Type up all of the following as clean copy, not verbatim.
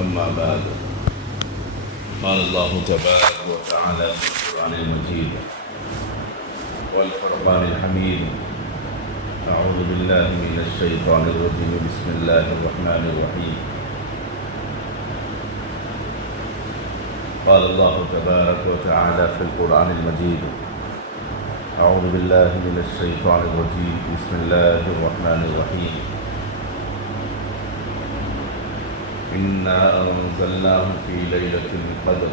أما بعد قال الله تبارك وتعالى في القرآن المجيد والفرقان الحميد أعوذ بالله من الشيطان الرجيم بسم الله الرحمن الرحيم قال الله تبارك وتعالى في القرآن المجيد أعوذ بالله من الشيطان الرجيم بسم الله الرحمن الرحيم إنا أنزلناه في ليلة القدر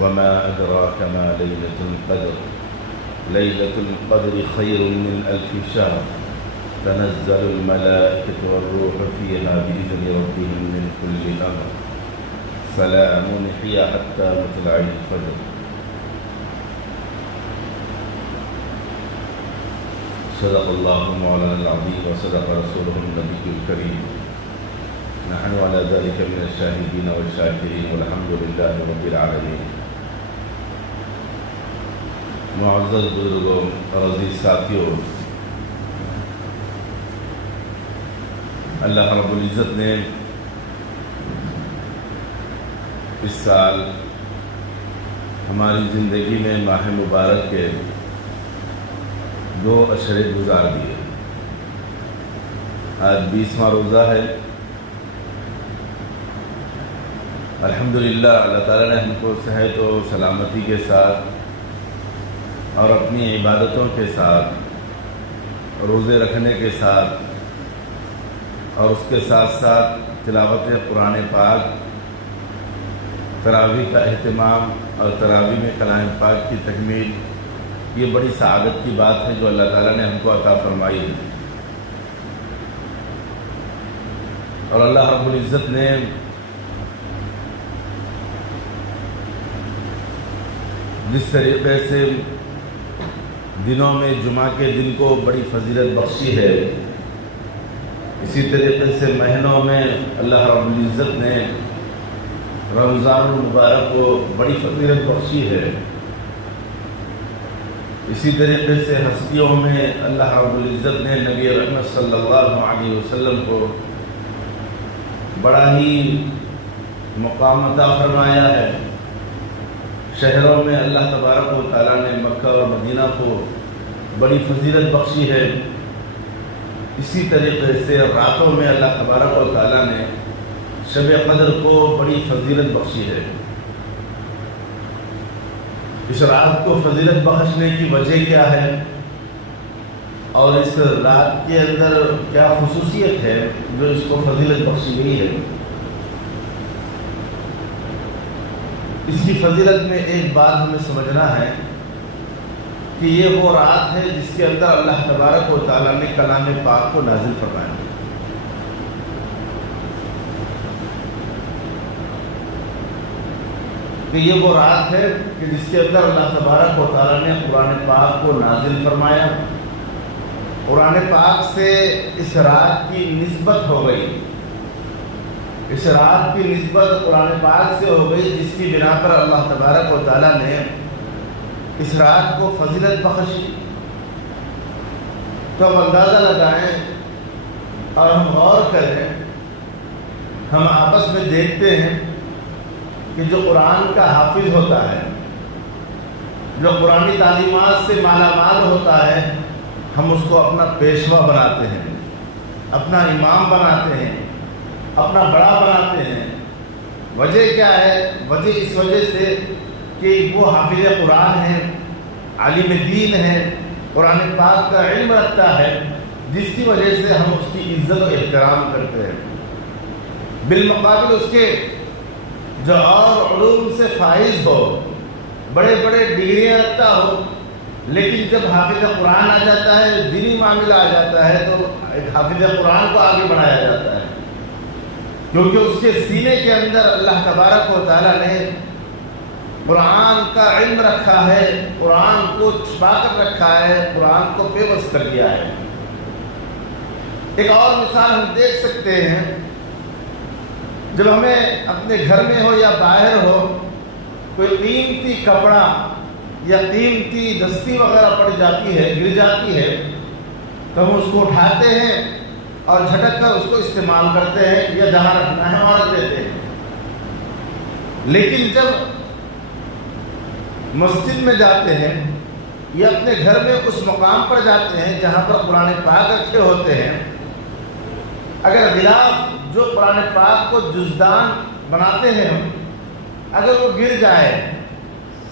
وما أدراك ما ليلة القدر ليلة القدر خير من 1000 شهر تنزل الملائكة والروح فيها بإذن ربهم من كل أمر سلام هي حتى مطلع الفجر صدق الله مولانا العظيم وصدق رسوله النبي الكريم نحن على ذلك من الشاهدين والشاكرين والحمد لله رب العالمين. معزز بزرگوں اور عزیز ساتھیوں، اللہ رب العزت نے اس سال ہماری زندگی میں ماہ مبارک کے 2 اشرے گزار دیے. آج 20واں روزہ ہے. الحمدللہ اللہ تعالیٰ نے ہم کو صحت و سلامتی کے ساتھ اور اپنی عبادتوں کے ساتھ روزے رکھنے کے ساتھ اور اس کے ساتھ ساتھ تلاوت قرآن پاک، تراویح کا اہتمام اور تراویح میں کلام پاک کی تکمیل، یہ بڑی سعادت کی بات ہے جو اللہ تعالیٰ نے ہم کو عطا فرمائی ہے. اور اللہ رب العزت نے جس طریقے سے دنوں میں جمعہ کے دن کو بڑی فضیلت بخشی ہے، اسی طریقے سے مہینوں میں اللہ رب العزت نے رمضان المبارک کو بڑی فضیلت بخشی ہے. اسی طریقے سے ہستیوں میں اللہ رب العزت نے نبی رحمت صلی اللہ علیہ وسلم کو بڑا ہی مقام عطا فرمایا ہے. شہروں میں اللہ تبارک و تعالیٰ نے مکہ اور مدینہ کو بڑی فضیلت بخشی ہے. اسی طریقے سے راتوں میں اللہ تبارک و تعالیٰ نے شب قدر کو بڑی فضیلت بخشی ہے. اس رات کو فضیلت بخشنے کی وجہ کیا ہے اور اس رات کے اندر کیا خصوصیت ہے جو اس کو فضیلت بخشی گئی ہے؟ اس کی فضیلت میں ایک بات ہمیں سمجھنا ہے کہ یہ وہ رات ہے جس کے اندر اللہ تبارک و تعالیٰ نے کلام پاک کو نازل فرمایا. کہ یہ وہ رات ہے کہ جس کے اندر اللہ تبارک و تعالیٰ نے قرآن پاک کو نازل فرمایا. قرآن پاک سے اس رات کی نسبت ہو گئی، اس رات کی نسبت قرآن پاک سے ہو گئی، جس کی بنا پر اللہ تبارک و تعالیٰ نے اس رات کو فضیلت بخشی. تو ہم اندازہ لگائیں اور ہم غور کریں. ہم آپس میں دیکھتے ہیں کہ جو قرآن کا حافظ ہوتا ہے، جو قرآنی تعلیمات سے مالا مال ہوتا ہے، ہم اس کو اپنا پیشوا بناتے ہیں، اپنا امام بناتے ہیں، اپنا بڑا بناتے ہیں. وجہ کیا ہے؟ وجہ اس وجہ سے کہ وہ حافظ قرآن ہے، عالم دین ہے، قرآن پاک کا علم رکھتا ہے، جس کی وجہ سے ہم اس کی عزت و احترام کرتے ہیں. بالمقابل اس کے جو اور علوم سے فائز ہو، بڑے بڑے ڈگریاں رکھتا ہو، لیکن جب حافظ قرآن آ جاتا ہے، دینی معاملہ آ جاتا ہے، تو حافظ قرآن کو آگے بڑھایا جاتا ہے، کیونکہ اس کے سینے کے اندر اللہ تبارک و تعالیٰ نے قرآن کا علم رکھا ہے، قرآن کو چھپا کر رکھا ہے، قرآن کو بے بس کر دیا ہے. ایک اور مثال ہم دیکھ سکتے ہیں. جب ہمیں اپنے گھر میں ہو یا باہر ہو کوئی قیمتی کپڑا یا قیمتی دستی وغیرہ پڑ جاتی ہے، گر جاتی ہے، تو ہم اس کو اٹھاتے ہیں اور جھٹک کر اس کو استعمال کرتے ہیں یا جہاں رکھنا ہے وہاں رکھ دیتے ہیں. لیکن جب مسجد میں جاتے ہیں یا اپنے گھر میں اس مقام پر جاتے ہیں جہاں پر قرآن پاک رکھے ہوتے ہیں، اگر غلاف جو قرآن پاک کو جزدان بناتے ہیں ہم، اگر وہ گر جائے،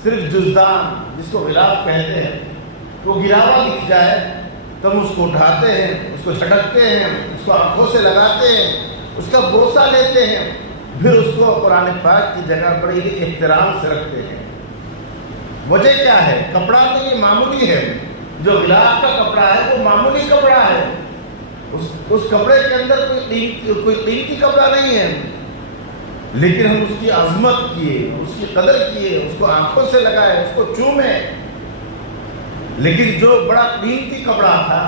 صرف جزدان جس کو غلاف کہتے ہیں، وہ گراوا دکھ جائے تو ہم اس کو اٹھاتے ہیں، اس کو جھٹکتے ہیں، اس کو آنکھوں سے لگاتے ہیں، اس کا بوسہ لیتے ہیں، پھر اس کو قرآن پاک کی جگہ بڑی ہی احترام سے رکھتے ہیں۔ وجہ کیا ہے؟ کپڑا تو یہ معمولی ہے، جو غلاف کا کپڑا ہے وہ معمولی کپڑا ہے، اس کپڑے کے اندر کوئی قیمتی کپڑا نہیں ہے، لیکن ہم اس کی عظمت کیے، اس کی قدر کیے، اس کو آنکھوں سے لگائے، اس کو چومے۔ لیکن جو بڑا قیمتی کپڑا تھا،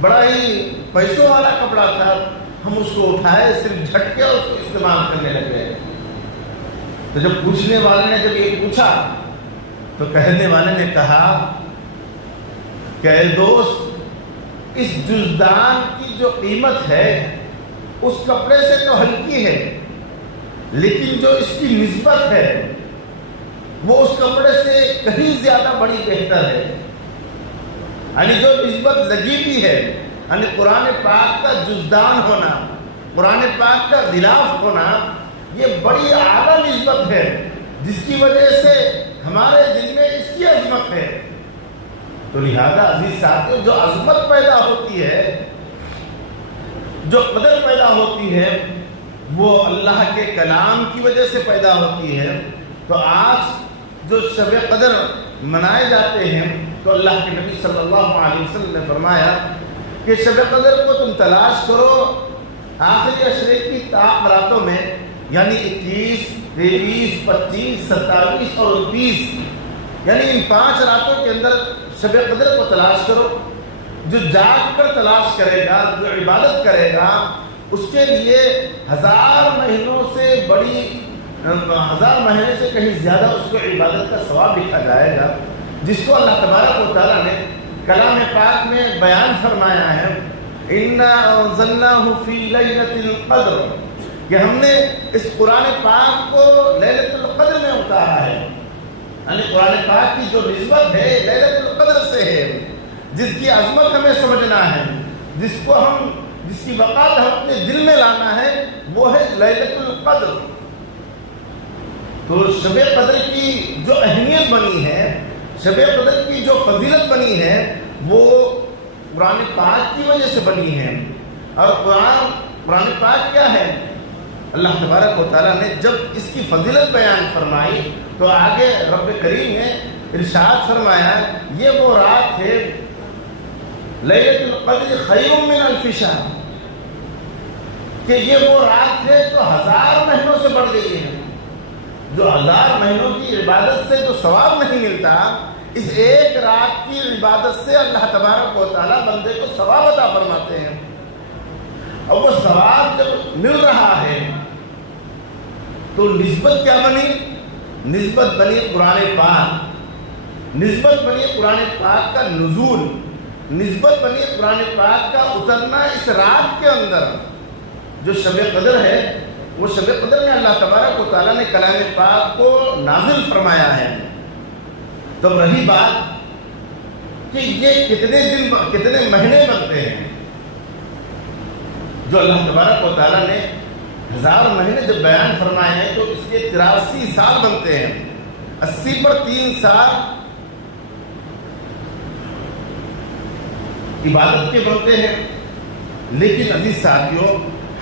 بڑا ہی پیسوں والا کپڑا تھا، ہم اس کو اٹھائے، صرف جھٹکے اور اس کو استعمال کرنے لگ گئے۔ تو جب پوچھنے والے نے جب یہ پوچھا تو کہنے والے نے کہا کہ اے دوست، اس جزدان کی جو قیمت ہے اس کپڑے سے تو ہلکی ہے، لیکن جو اس کی نسبت ہے وہ اس کپڑے سے کہیں زیادہ بڑی بہتر ہے۔ یعنی جو نسبت لگی بھی ہے، یعنی قرآن پاک کا جزدان ہونا، قرآن پاک کا غلاف ہونا، یہ بڑی اعلیٰ نسبت ہے، جس کی وجہ سے ہمارے دل میں اس کی عظمت ہے۔ تو لہذا عزیز ساتھیو، جو عظمت پیدا ہوتی ہے، جو قدر پیدا ہوتی ہے، وہ اللہ کے کلام کی وجہ سے پیدا ہوتی ہے۔ تو آج جو شب قدر منائے جاتے ہیں، تو اللہ کے نبی صلی اللہ علیہ وسلم نے فرمایا کہ شب قدر کو تم تلاش کرو آخری عشرے کی طاق راتوں میں، یعنی 21، 23، 25، 27 اور 29، یعنی ان 5 راتوں کے اندر شب قدر کو تلاش کرو۔ جو جاگ کر تلاش کرے گا، جو عبادت کرے گا، اس کے لیے 1000 مہینوں سے بڑی، 1000 مہینے سے کہیں زیادہ اس کو عبادت کا ثواب لکھا جائے گا، جس کو اللہ تبارک و تعالیٰ نے کلام پاک میں بیان فرمایا ہے، اِنَّا أَنزَلْنَاهُ فِي لَيْلَةِ الْقَدْرِ، کہ ہم نے اس قرآن پاک کو لیلۃ القدر میں اتارا ہے۔ یعنی قرآن پاک کی جو نسبت ہے لیلۃ القدر سے ہے، جس کی عظمت ہمیں سمجھنا ہے، جس کی وقار ہم اپنے دل میں لانا ہے، وہ ہے لیلۃ القدر۔ تو شب قدر کی جو اہمیت بنی ہے، شب قدر کی جو فضیلت بنی ہے، وہ قرآن پاک کی وجہ سے بنی ہے۔ اور قرآن پاک کیا ہے؟ اللہ تبارک و تعالیٰ نے جب اس کی فضیلت بیان فرمائی تو آگے رب کریم نے ارشاد فرمایا، یہ وہ رات ہے لیلۃ القدر خیر من الف شہر، کہ یہ وہ رات ہے جو 1000 مہینوں سے بڑھ گئی ہے۔ جو 1000 مہینوں کی عبادت سے جو ثواب نہیں ملتا، اس ایک رات کی عبادت سے اللہ تبارک و تعالیٰ بندے کو ثواب عطا فرماتے ہیں۔ اور وہ ثواب جب مل رہا ہے تو نسبت کیا بنی؟ نسبت بنی قرآن پاک، نسبت بنی قرآن پاک کا نزول، نسبت بنی قرآن پاک کا اترنا اس رات کے اندر۔ جو شب قدر ہے، وہ شب قدر میں اللہ تبارک و تعالیٰ نے کلام پاک کو نازل فرمایا ہے۔ تو رہی بات کہ یہ کتنے دن، کتنے مہینے بنتے ہیں، جو اللہ تبارک و تعالیٰ نے 1000 مہینے جب بیان فرمائے ہیں تو اس کے 83 سال بنتے ہیں، 80 پر 3 سال عبادت کے بنتے ہیں۔ لیکن عزیز ساتھیوں،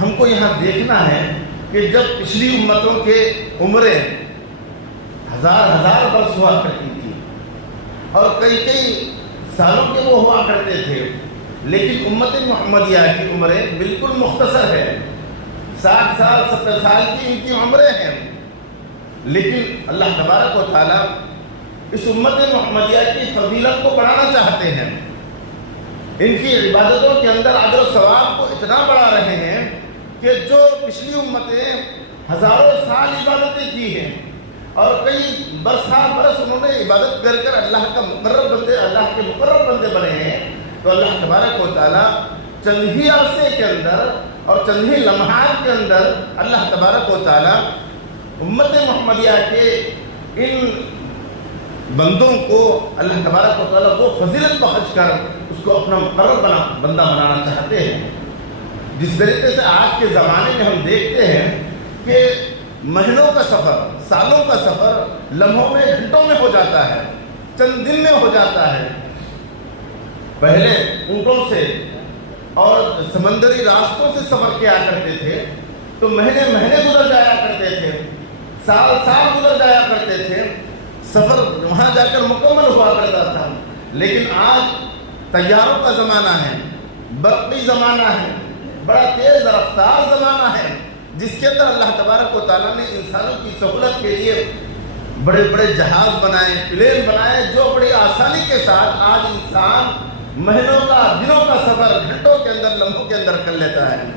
ہم کو یہاں دیکھنا ہے کہ جب پچھلی امتوں کے عمریں 1000 برس ہوا کرتی تھی اور کئی سالوں کے وہ ہوا کرتے تھے، لیکن امت محمدیہ کی عمریں بالکل مختصر ہے، 60 سال 70 سال کی ان کی عمریں ہیں۔ لیکن اللہ تبارک و تعالیٰ اس امت محمدیہ کی فضیلت کو بڑھانا چاہتے ہیں، ان کی عبادتوں کے اندر اجر و ثواب کو اتنا بڑھا رہے ہیں کہ جو پچھلی امتیں ہزاروں سال عبادتیں کی ہیں اور کئی برس انہوں نے عبادت کر اللہ کے مقرب بندے بنے ہیں، تو اللہ تبارک و تعالیٰ چند ہی عرصے کے اندر اور چند ہی لمحات کے اندر اللہ تبارک و تعالیٰ امت محمدیہ کے ان بندوں کو اللہ تبارک و تعالیٰ وہ فضیلت بخش کر اس کو اپنا مقرر بندہ بنانا چاہتے ہیں. جس طریقے سے آج کے زمانے میں ہم دیکھتے ہیں کہ مہینوں کا سفر، سالوں کا سفر لمحوں میں، گھنٹوں میں ہو جاتا ہے، چند دن میں ہو جاتا ہے. پہلے اونٹوں سے اور سمندری راستوں سے سفر کیا کرتے تھے تو مہینے مہینے گزر جایا کرتے تھے، سال سال گزر جایا کرتے تھے، سفر وہاں جا کر مکمل ہوا کرتا تھا. لیکن آج طیاروں کا زمانہ ہے، برقی زمانہ ہے، بڑا تیز رفتار زمانہ ہے، جس کے اندر اللہ تبارک و تعالیٰ نے انسانوں کی سہولت کے لیے بڑے بڑے جہاز بنائے، پلین بنائے، جو بڑی آسانی کے ساتھ آج انسان مہینوں کا، دنوں کا سفر گھنٹوں کے اندر، لمحوں کے اندر کر لیتا ہے.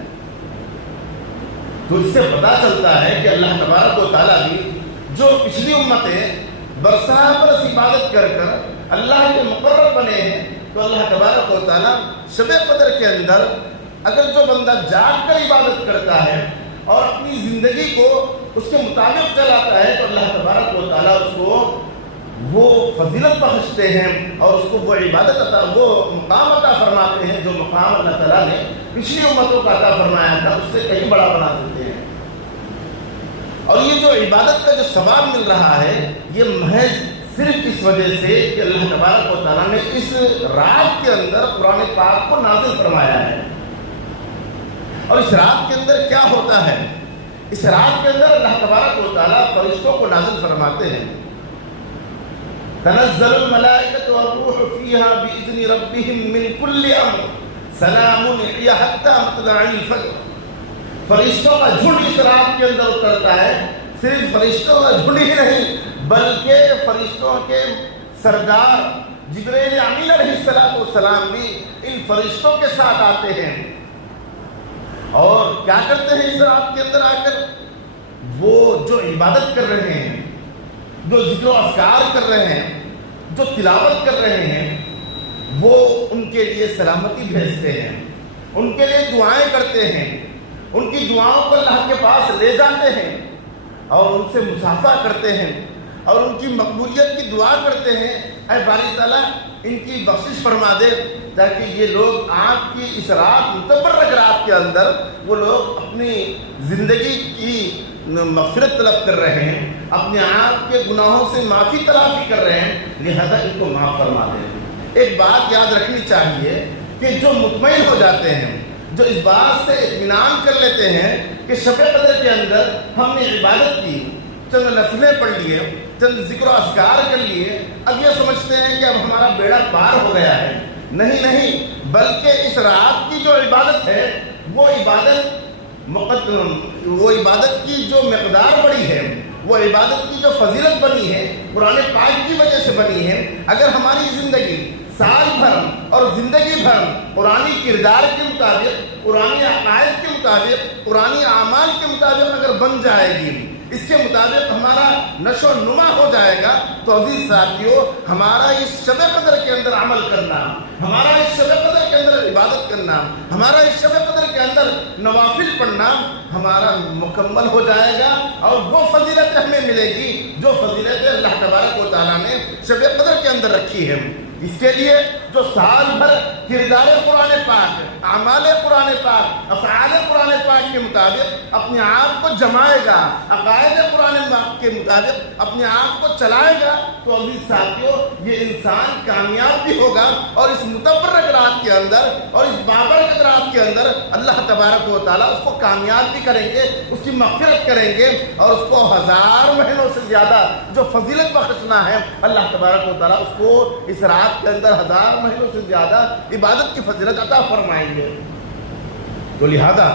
تو اس سے پتہ چلتا ہے کہ اللہ تبارک و تعالیٰ بھی جو پچھلی امتیں برسہ برس عبادت کر کر اللہ کے مقرر بنے ہیں، تو اللہ تبارک و تعالیٰ شب قدر کے اندر اگر جو بندہ جاگ کر عبادت کرتا ہے اور اپنی زندگی کو اس کے مطابق چلاتا ہے، تو اللہ تبارک و تعالیٰ اس کو وہ فضیلت بخشتے ہیں اور اس کو وہ عبادت عطا، وہ مقام عطا فرماتے ہیں جو مقام اللہ تعالیٰ نے پچھلی امتوں کا عطا فرمایا تھا اس سے کہیں بڑا بنا دیتے ہیں. اور یہ جو عبادت کا جو ثواب مل رہا ہے یہ محض صرف اس وجہ سے کہ اللہ تبارک و تعالیٰ نے اس رات کے اندر قرآن پاک کو نازل فرمایا ہے. اور اس رات کے اندر کیا ہوتا ہے؟ اس رات کے اندر اللہ تبارک و تعالیٰ فرشتوں کو نازل فرماتے ہیں. تنزل الملائکۃ والروح فیہا بإذن ربہم من کل امر سلام ہی حتی مطلع الفجر. فرشتوں کا جھنڈ اس رات کے اندر اترتا ہے. صرف فرشتوں کا جھنڈ ہی نہیں بلکہ فرشتوں کے سردار جبرائیل امین علیہ السلام بھی ان فرشتوں کے ساتھ آتے ہیں. اور کیا کرتے ہیں اس رات کے اندر آ کر؟ وہ جو عبادت کر رہے ہیں، جو ذکر و اذکار کر رہے ہیں، جو تلاوت کر رہے ہیں، وہ ان کے لیے سلامتی بھیجتے ہیں، ان کے لیے دعائیں کرتے ہیں، ان کی دعاؤں کو اللہ کے پاس لے جاتے ہیں اور ان سے مصافحہ کرتے ہیں اور ان کی مقبولیت کی دعا کرتے ہیں. اے باری تعالیٰ ان کی بخشش فرما دے تاکہ یہ لوگ آپ کی اس رات، متبرک رات کے اندر وہ لوگ اپنی زندگی کی مغفرت طلب کر رہے ہیں، اپنے آپ کے گناہوں سے معافی تلافی کر رہے ہیں، لہذا ان کو معاف فرما دیں. ایک بات یاد رکھنی چاہیے کہ جو مطمئن ہو جاتے ہیں، جو اس بات سے اطمینان کر لیتے ہیں کہ شب قدر کے اندر ہم نے عبادت کی، چند نفلیں پڑھ لیے، چند ذکر و اذکار کر لیے، اب یہ سمجھتے ہیں کہ اب ہمارا بیڑا پار ہو گیا ہے. نہیں، بلکہ اس رات کی جو عبادت ہے وہ عبادت کی جو مقدار بڑی ہے، وہ عبادت کی جو فضیلت بنی ہے قرآن پاک کی وجہ سے بنی ہے. اگر ہماری زندگی سال بھر اور زندگی بھر قرآنی کردار کے مطابق، قرآنی عقائد کے مطابق، قرآنی اعمال کے مطابق اگر بن جائے گی، اس کے مطابق ہمارا نشو و نما ہو جائے گا، تو عزیز ساتھیوں ہمارا اس شب قدر کے اندر عمل کرنا، ہمارا اس شب قدر کے اندر عبادت کرنا، ہمارا اس شب قدر کے اندر نوافل پڑھنا ہمارا مکمل ہو جائے گا اور وہ فضیلت ہمیں ملے گی جو فضیلت اللہ تبارک و تعالیٰ نے شب قدر کے اندر رکھی ہے. اس کے لیے جو سال بھر کردار قرآن پاک، اعمال قرآن پاک، افعال قرآن پاک کے مطابق اپنے آپ کو جمائے گا، عقائد قرآن پاک کے مطابق اپنے آپ کو چلائے گا، تو عزیز ساتھیوں یہ انسان کامیاب بھی ہوگا اور اس متبرک رات کے اندر اور اس بابرکت رات کے اندر اللہ تبارک و تعالیٰ اس کو کامیاب بھی کریں گے، اس کی مغفرت کریں گے اور اس کو 1000 مہینوں سے زیادہ جو فضیلت بخشنا ہے اللہ تبارک و تعالیٰ اس کو اس رات کے اندر 1000 مہینوں سے زیادہ عبادت کی فضیلت عطا فرمائیں گے. تو لہذا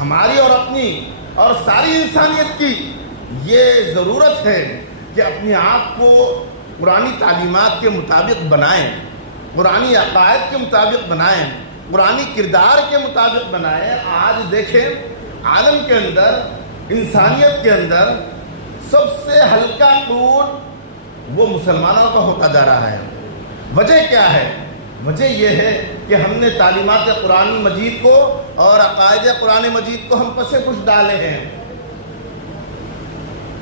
ہماری اور اپنی اور ساری انسانیت کی یہ ضرورت ہے کہ اپنے آپ کو قرآنی تعلیمات کے مطابق بنائیں، قرآنی عقائد کے مطابق بنائیں، قرآنی کردار کے مطابق بنائیں. آج دیکھیں عالم کے اندر، انسانیت کے اندر سب سے ہلکا خون وہ مسلمانوں کا ہوتا جا رہا ہے. وجہ کیا ہے؟ وجہ یہ ہے کہ ہم نے تعلیمات قرآن مجید کو اور عقائد قرآن مجید کو ہم پس پش ڈالے ہیں.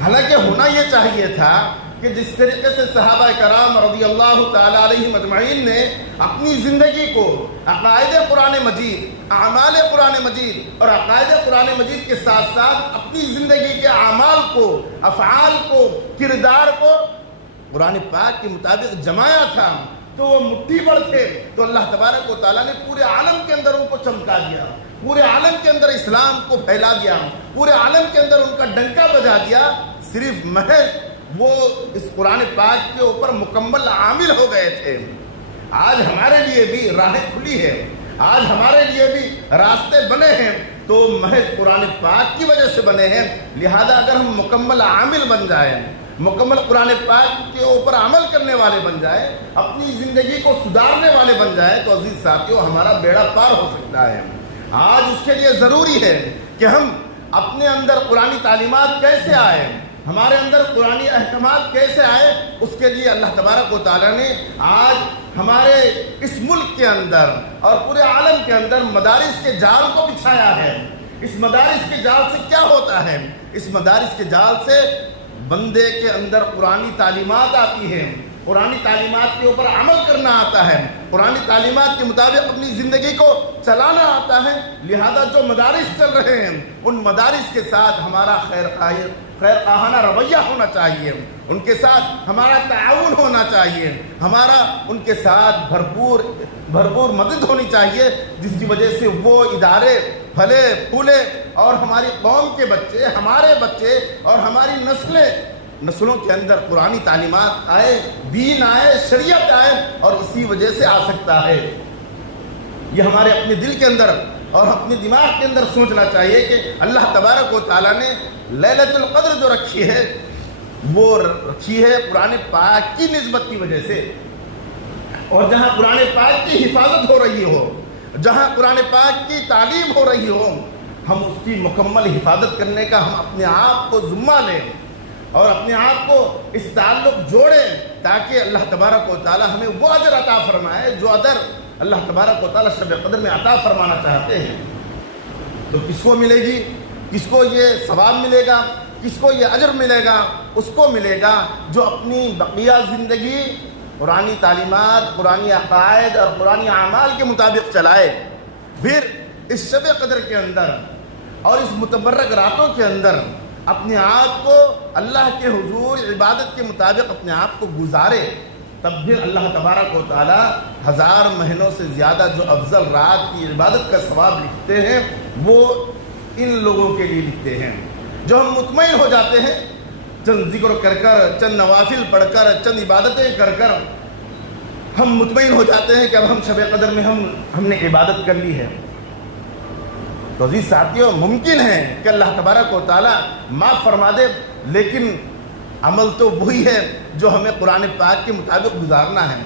حالانکہ ہونا یہ چاہیے تھا کہ جس طریقے سے صحابہ کرام رضی اللہ تعالیٰ علیہ مجمعین نے اپنی زندگی کو عقائد قرآن مجید، اعمال قرآن مجید اور عقائد قرآن مجید کے ساتھ ساتھ اپنی زندگی کے اعمال کو، افعال کو، کردار کو قرآن پاک کے مطابق جمایا تھا، تو وہ مٹھی بھر تھے تو اللہ تبارک و تعالیٰ نے پورے عالم کے اندر ان کو چمکا دیا، پورے عالم کے اندر اسلام کو پھیلا دیا، پورے عالم کے اندر ان کا ڈنکا بجا دیا، صرف محض وہ اس قرآن پاک کے اوپر مکمل عامل ہو گئے تھے۔ آج ہمارے لیے بھی راہیں کھلی ہے، آج ہمارے لیے بھی راستے بنے ہیں، تو محض قرآن پاک کی وجہ سے بنے ہیں۔ لہذا اگر ہم مکمل عامل بن جائیں، مکمل قرآن پاک کے اوپر عمل کرنے والے بن جائیں، اپنی زندگی کو سدھارنے والے بن جائیں، تو عزیز ساتھیوں ہمارا بیڑا پار ہو سکتا ہے۔ آج اس کے لیے ضروری ہے کہ ہم اپنے اندر قرآنی تعلیمات کیسے آئے، ہمارے اندر قرآنی احکامات کیسے آئے، اس کے لیے اللہ تبارک و تعالیٰ نے آج ہمارے اس ملک کے اندر اور پورے عالم کے اندر مدارس کے جال کو بچھایا ہے۔ اس مدارس کے جال سے کیا ہوتا ہے؟ اس مدارس کے جال سے بندے کے اندر قرآنی تعلیمات آتی ہیں، قرآنی تعلیمات کے اوپر عمل کرنا آتا ہے، قرآنی تعلیمات کے مطابق اپنی زندگی کو چلانا آتا ہے۔ لہذا جو مدارس چل رہے ہیں ان مدارس کے ساتھ ہمارا خیر خواہانہ رویہ ہونا چاہیے، ان کے ساتھ ہمارا تعاون ہونا چاہیے، ہمارا ان کے ساتھ بھرپور مدد ہونی چاہیے، جس کی وجہ سے وہ ادارے پھلے پھولے اور ہماری قوم کے بچے، ہمارے بچے اور ہماری نسلوں کے اندر قرآنی تعلیمات آئے، دین آئے، شریعت آئے، اور اسی وجہ سے آ سکتا ہے۔ یہ ہمارے اپنے دل کے اندر اور اپنے دماغ کے اندر سوچنا چاہیے کہ اللہ تبارک و تعالیٰ نے لیلۃ القدر جو رکھی ہے وہ رکھی ہے قرآن پاک کی نسبت کی وجہ سے، اور جہاں قرآن پاک کی حفاظت ہو رہی ہو، جہاں قرآن پاک کی تعلیم ہو رہی ہو، ہم اس کی مکمل حفاظت کرنے کا ہم اپنے آپ کو ذمہ لیں اور اپنے آپ کو اس تعلق جوڑیں، تاکہ اللہ تبارک و تعالیٰ ہمیں وہ اجر عطا فرمائے جو اجر اللہ تبارک و تعالیٰ شب قدر میں عطا فرمانا چاہتے ہیں۔ تو کس کو ملے گی؟ کس کو یہ ثواب ملے گا؟ کس کو یہ اجر ملے گا؟ اس کو ملے گا جو اپنی بقیہ زندگی قرآنی تعلیمات، قرآنی عقائد اور قرآنی اعمال کے مطابق چلائے، پھر اس شب قدر کے اندر اور اس متبرک راتوں کے اندر اپنے آپ کو اللہ کے حضور عبادت کے مطابق اپنے آپ کو گزارے، تب بھی اللہ تبارک و تعالیٰ 1000 مہینوں سے زیادہ جو افضل رات کی عبادت کا ثواب لکھتے ہیں وہ ان لوگوں کے لیے لکھتے ہیں جو ہم مطمئن ہو جاتے ہیں، چند ذکر کر کر، چند نوافل پڑھ کر، چند عبادتیں کر کر ہم مطمئن ہو جاتے ہیں کہ اب ہم شب قدر میں ہم نے عبادت کر لی ہے۔ تو عزیز ساتھیوں، ممکن ہے کہ اللہ تبارک و تعالیٰ معاف فرما دے، لیکن عمل تو وہی ہے جو ہمیں قرآن پاک کے مطابق گزارنا ہے۔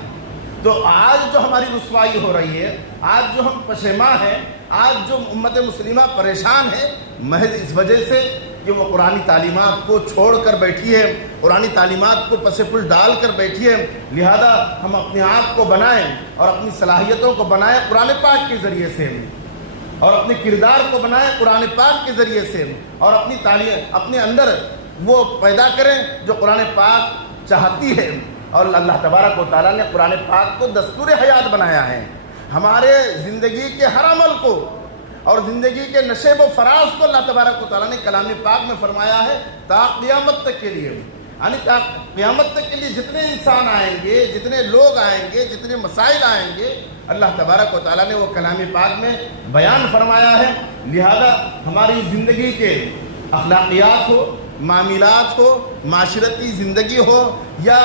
تو آج جو ہماری رسوائی ہو رہی ہے، آج جو ہم پشیماں ہیں، آج جو امت مسلمہ پریشان ہے، محض اس وجہ سے کہ وہ قرآنی تعلیمات کو چھوڑ کر بیٹھی ہے، قرآنی تعلیمات کو پس پل ڈال کر بیٹھی ہے۔ لہذا ہم اپنے آپ کو بنائیں اور اپنی صلاحیتوں کو بنائیں قرآن پاک کے ذریعے سے، اور اپنے کردار کو بنائیں قرآن پاک کے ذریعے سے، اور اپنی تعلیم اپنے اندر وہ پیدا کریں جو قرآن پاک چاہتی ہے۔ اور اللہ تبارک و تعالیٰ نے قرآن پاک کو دستور حیات بنایا ہے، ہمارے زندگی کے ہر عمل کو اور زندگی کے نشیب و فراز کو اللہ تبارک و تعالیٰ نے کلام پاک میں فرمایا ہے تا قیامت تک کے لیے، یعنی تا قیامت تک کے لیے جتنے انسان آئیں گے، جتنے لوگ آئیں گے، جتنے مسائل آئیں گے، اللہ تبارک و تعالیٰ نے وہ کلام پاک میں بیان فرمایا ہے۔ لہذا ہماری زندگی کے اخلاقیات ہو، معاملات ہو، معاشرتی زندگی ہو، یا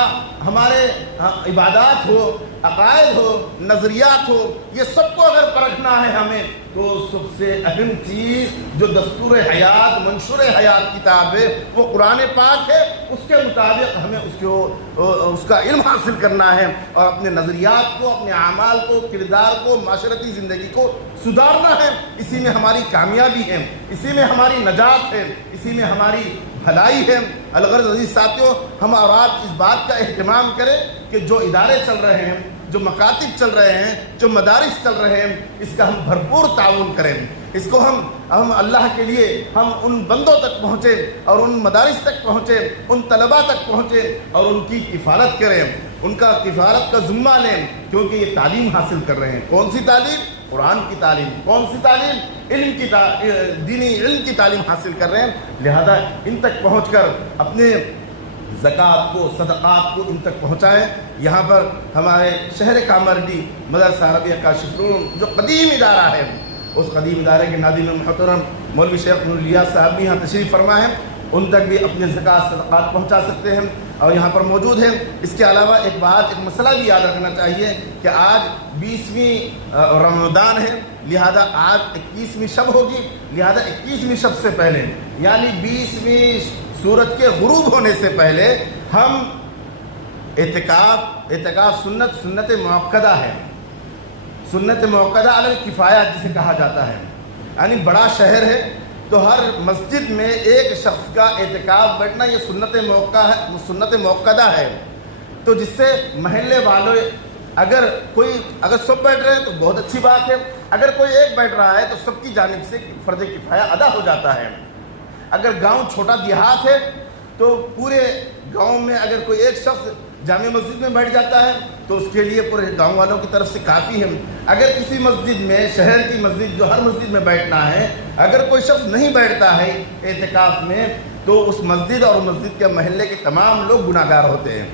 ہمارے عبادات ہو، عقائد ہو، نظریات ہو، یہ سب کو اگر پرکھنا ہے ہمیں، تو سب سے اہم چیز جو دستور حیات، منشور حیات کتاب ہے وہ قرآن پاک ہے، اس کے مطابق ہمیں اس کا علم حاصل کرنا ہے اور اپنے نظریات کو، اپنے اعمال کو، کردار کو، معاشرتی زندگی کو سدھارنا ہے۔ اسی میں ہماری کامیابی ہے، اسی میں ہماری نجات ہے، اسی میں ہماری بھلائی ہے۔ الغرض عزیز ساتھیوں، ہم اور آپ اس بات کا اہتمام کریں کہ جو ادارے چل رہے ہیں، جو مکاتب چل رہے ہیں، جو مدارس چل رہے ہیں، اس کا ہم بھرپور تعاون کریں، اس کو ہم اللہ کے لیے ہم ان بندوں تک پہنچیں اور ان مدارس تک پہنچیں، ان طلباء تک پہنچیں اور ان کی کفالت کریں، ان کا کفالت کا ذمہ لیں، کیونکہ یہ تعلیم حاصل کر رہے ہیں۔ کون سی تعلیم؟ قرآن کی تعلیم۔ کون سی تعلیم؟ علم کی دینی علم کی تعلیم حاصل کر رہے ہیں، لہذا ان تک پہنچ کر اپنے زکوٰۃ کو، صدقات کو ان تک پہنچائیں۔ یہاں پر ہمارے شہر کامردی مدرسہ عربیہ کاشف العلوم جو قدیم ادارہ ہے، اس قدیم ادارے کے ناظم محترم مولوی شیخ نور الیاس صاحب بھی یہاں تشریف فرما ہیں، ان تک بھی اپنے زکوٰۃ صدقات پہنچا سکتے ہیں اور یہاں پر موجود ہیں۔ اس کے علاوہ ایک مسئلہ بھی یاد رکھنا چاہیے کہ آج 20ویں رمضان ہے، لہذا آج 21ویں شب ہوگی، لہذا 21ویں شب سے پہلے یعنی 20ویں سورج کے غروب ہونے سے پہلے ہم اعتکاف سنت موقدہ ہے، سنت موقدہ علی الکفایہ جسے کہا جاتا ہے، یعنی بڑا شہر ہے تو ہر مسجد میں ایک شخص کا اعتکاف بیٹھنا یہ سنت موقدہ ہے، تو جس سے محلے والوں اگر سب بیٹھ رہے ہیں تو بہت اچھی بات ہے، اگر کوئی ایک بیٹھ رہا ہے تو سب کی جانب سے فرض کفایہ ادا ہو جاتا ہے۔ اگر گاؤں چھوٹا دیہات ہے تو پورے گاؤں میں اگر کوئی ایک شخص جامع مسجد میں بیٹھ جاتا ہے تو اس کے لیے پورے گاؤں والوں کی طرف سے کافی ہے۔ اگر کسی مسجد میں، شہر کی مسجد جو ہر مسجد میں بیٹھنا ہے، اگر کوئی شخص نہیں بیٹھتا ہے اعتکاف میں تو اس مسجد اور مسجد کے محلے کے تمام لوگ گناہگار ہوتے ہیں۔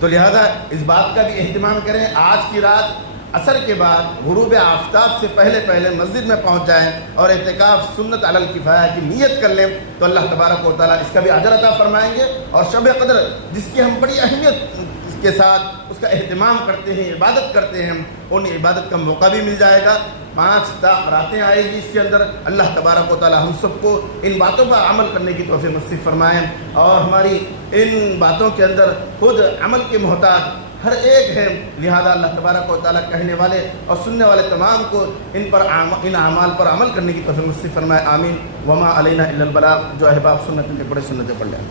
تو لہذا اس بات کا بھی اہتمام کریں، آج کی رات عصر کے بعد غروب آفتاب سے پہلے مسجد میں پہنچ جائیں اور اعتکاف سنت علی الکفایہ کی نیت کر لیں تو اللہ تبارک و تعالیٰ اس کا بھی اجر عطا فرمائیں گے، اور شب قدر جس کی ہم بڑی اہمیت کے ساتھ اس کا اہتمام کرتے ہیں، عبادت کرتے ہیں، ان عبادت کا موقع بھی مل جائے گا۔ 5 راتیں آئے گی اس کے اندر۔ اللہ تبارک و تعالیٰ ہم سب کو ان باتوں پر عمل کرنے کی توفیق نصیب فرمائیں، اور ہماری ان باتوں کے اندر خود عمل کے محتاج ہر ایک ہے، لہذا اللہ تبارک و تعالیٰ کہنے والے اور سننے والے تمام کو ان اعمال پر عمل کرنے کی توفیق نصیب فرمائے، آمین۔ وما علینا الا البلاغ۔ جو احباب سنت کے بڑے سنتیں پڑھ لیں۔